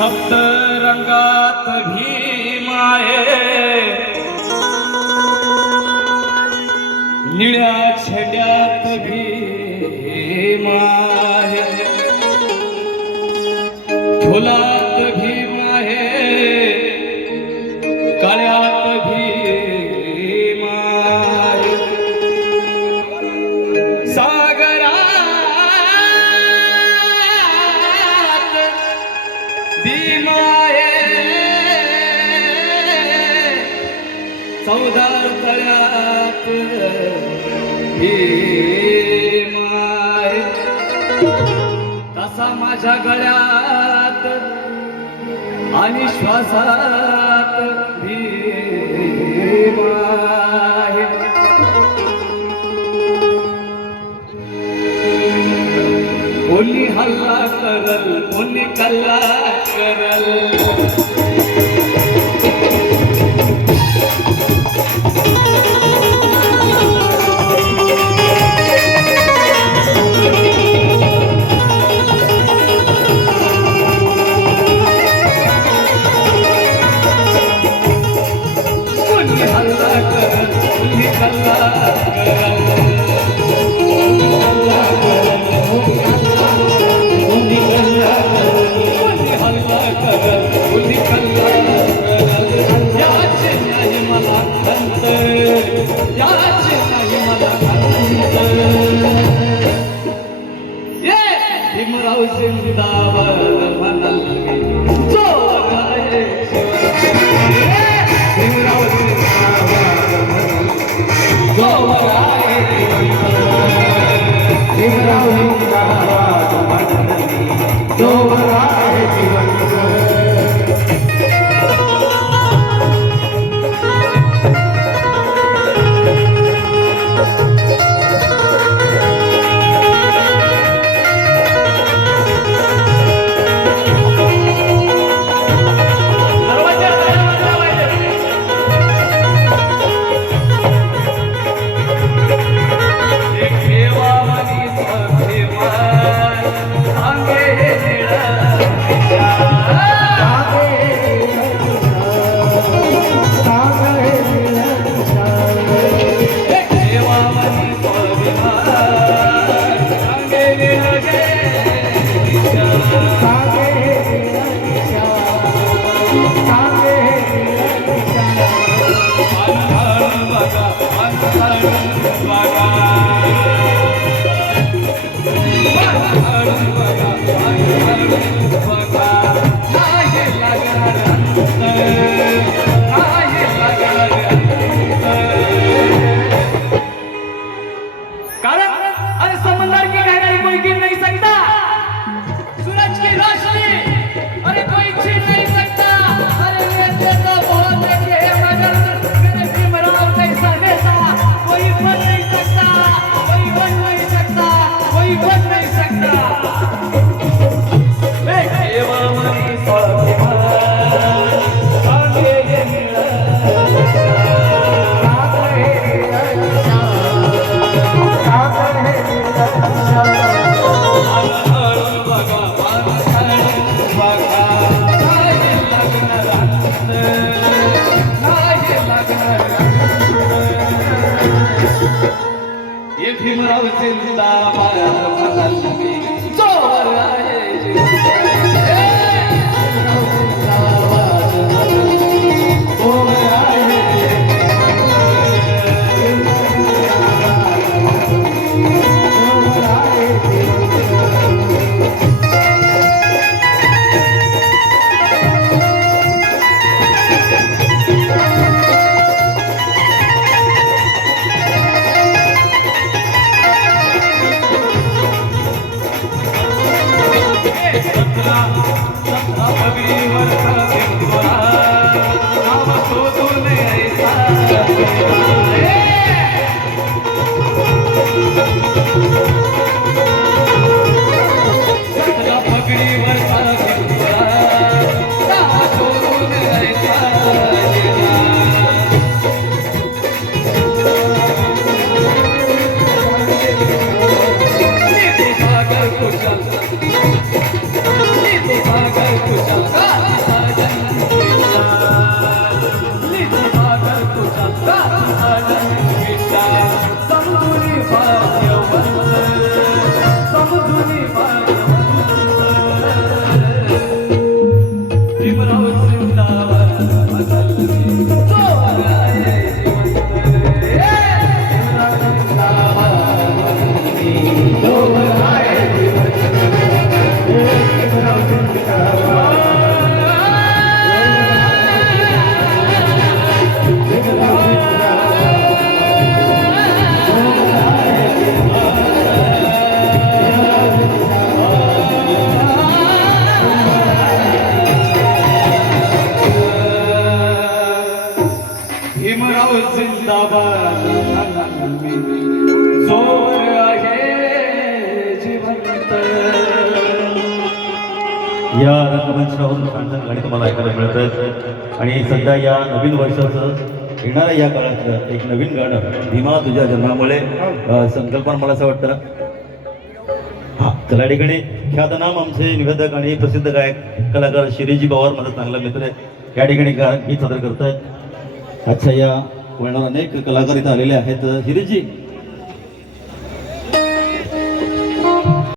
सप्त रंगात भीमाये निळ्या छड्यात भीमाये फुला सौदार तळ्यात ही तसा माझ्या गळ्यात आणि श्वासात ही माय. कोणी हल्ला करल कोणी कल्ला करल Deus te dava. Bye. ये भीमराव चिंता पाया हिमराव जिंदाबाद. जोर आहे जिवंत. या रंगमंचावरून छान गाणी तुम्हाला ऐकायला मिळत आहेत आणि सध्या या नवीन वर्षाचं येणाऱ्या या काळातलं एक नवीन गाणं भीमा तुझ्या जन्मामुळे संकल्पना मला असं वाटतं. हा चला ठिकाणी. ख्यातनाम आमचे निवेदक आणि प्रसिद्ध गायक कलाकार शिरीजी पवार माझा चांगला मित्र आहे. या ठिकाणी गायक गीत सादर करतायत. अच्छा या वळणावर अनेक कलाकार इथं आलेले आहेत. शिरीजी